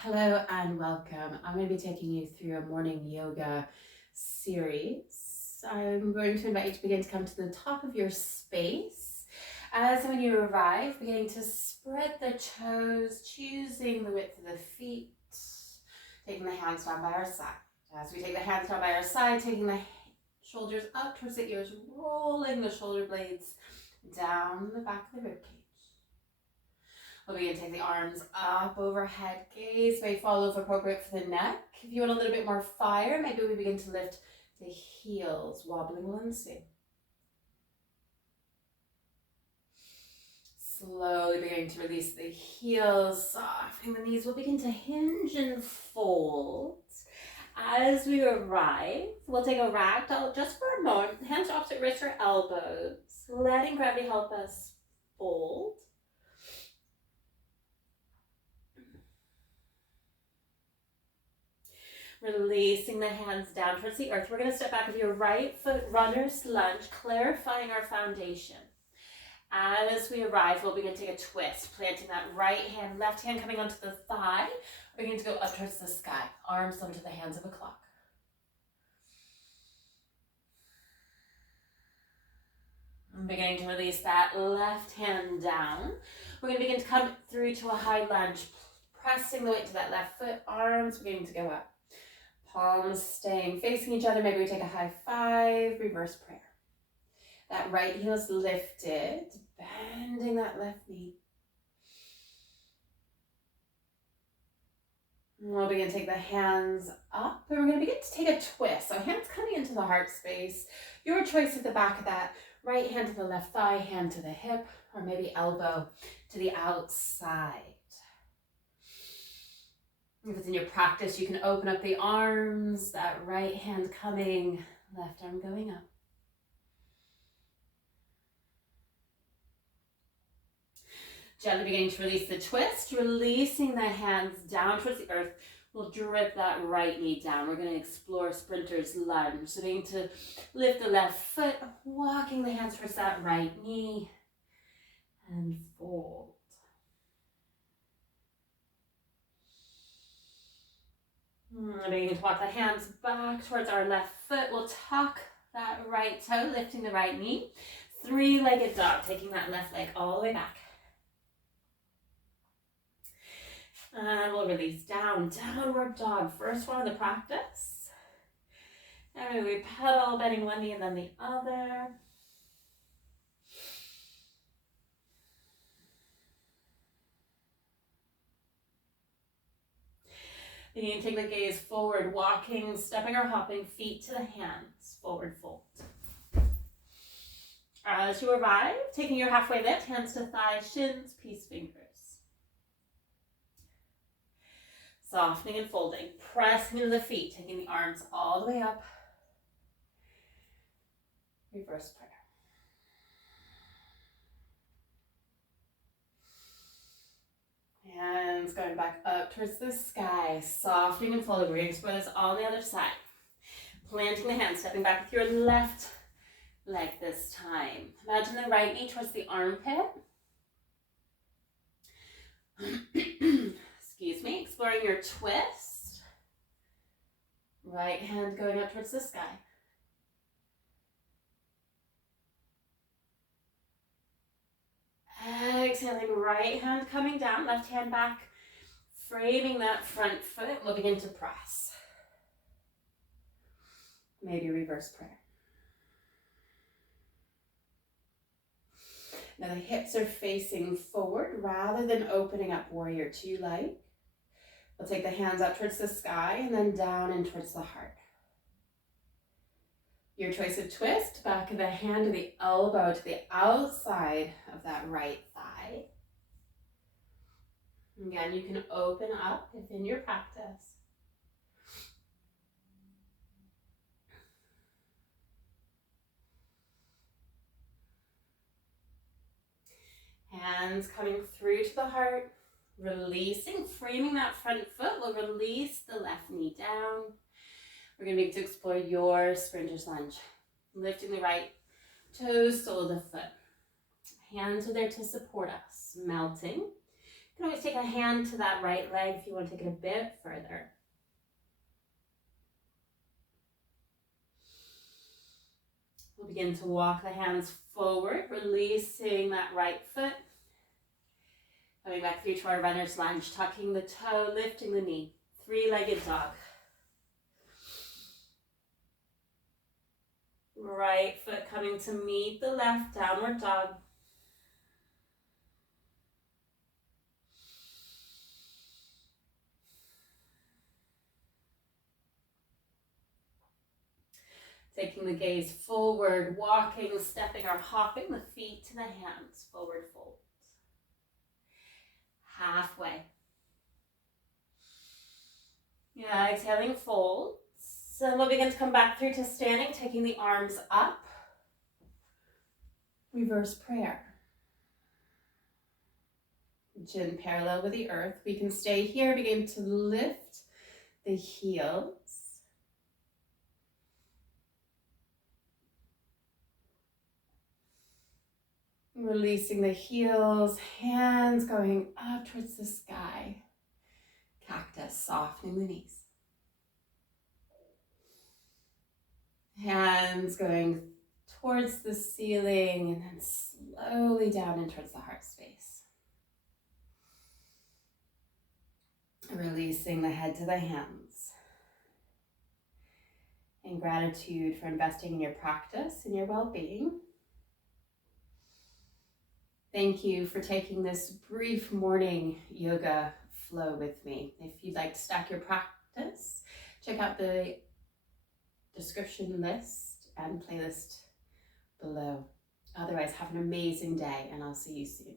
Hello and welcome. I'm going to be taking you through a morning yoga series. I'm going to invite you to begin to come to the top of your space. As when you arrive, beginning to spread the toes, choosing the width of the feet, taking the hands down by our side. As we take the hands down by our side, taking the shoulders up towards the ears, rolling the shoulder blades down the back of the ribcage. We'll begin to take the arms up overhead, gaze may follow if appropriate for the neck. If you want a little bit more fire, maybe we begin to lift the heels, wobbling we'll unsee. Slowly beginning to release the heels, softening the knees. We'll begin to hinge and fold. As we arrive, we'll take a ragdoll just for a moment. Hands opposite wrists or elbows, letting gravity help us fold. Releasing the hands down towards the earth. We're going to step back with your right foot, runner's lunge, clarifying our foundation. As we arrive, we'll begin to take a twist, planting that right hand, left hand coming onto the thigh. We're going to go up towards the sky, arms onto the hands of a clock. I'm beginning to release that left hand down. We're going to begin to come through to a high lunge, pressing the weight to that left foot, arms beginning to go up. Palms staying facing each other. Maybe we take a high five, reverse prayer. That right heel is lifted, bending that left knee. And we'll begin to take the hands up, and we're going to begin to take a twist. So hands coming into the heart space. Your choice at the back of that. Right hand to the left thigh, hand to the hip, or maybe elbow to the outside. If it's in your practice, you can open up the arms, that right hand coming, left arm going up. Gently beginning to release the twist, releasing the hands down towards the earth. We'll drip that right knee down. We're going to explore sprinter's lunge. So beginning to lift the left foot, walking the hands towards that right knee, and fold. Beginning to walk the hands back towards our left foot. We'll tuck that right toe, lifting the right knee. Three-legged dog, taking that left leg all the way back. And we'll release down, downward dog. First one of the practice. And we pedal, bending one knee and then the other. Beginning to take the gaze forward, walking, stepping or hopping, feet to the hands, forward fold. As you arrive, taking your halfway lift, hands to thighs, shins, peace fingers. Softening and folding, pressing into the feet, taking the arms all the way up. Reverse prayer. Hands going back up towards the sky, softening and folding. We're going to explore this on the other side. Planting the hands, stepping back with your left leg this time. Imagine the right knee towards the armpit. Excuse me. Exploring your twist. Right hand going up towards the sky. Exhaling, right hand coming down, left hand back, framing that front foot. We'll begin to press. Maybe reverse prayer. Now the hips are facing forward rather than opening up, warrior two like. We'll take the hands up towards the sky and then down and towards the heart. Your choice of twist, back of the hand to the elbow to the outside of that right thigh. Again, you can open up if in your practice. Hands coming through to the heart, releasing, framing that front foot. We'll release the left knee down. We're going to begin to explore your sprinter's lunge. Lifting the right toes, sole of the foot. Hands are there to support us. Melting. You can always take a hand to that right leg if you want to take it a bit further. We'll begin to walk the hands forward, releasing that right foot. Coming back through to our runner's lunge, tucking the toe, lifting the knee. Three-legged dog. Right foot coming to meet the left, downward dog. Taking the gaze forward, walking, stepping or hopping the feet to the hands, forward fold. Halfway. Yeah, exhaling folds. So we'll begin to come back through to standing, taking the arms up. Reverse prayer. Chin parallel with the earth. We can stay here, begin to lift the heels. Releasing the heels, hands going up towards the sky. Cactus, softening the knees. Hands going towards the ceiling and then slowly down and towards the heart space. Releasing the head to the hands. In gratitude for investing in your practice and your well-being. Thank you for taking this brief morning yoga flow with me. If you'd like to stack your practice, check out the description list and playlist below. Otherwise, have an amazing day and I'll see you soon.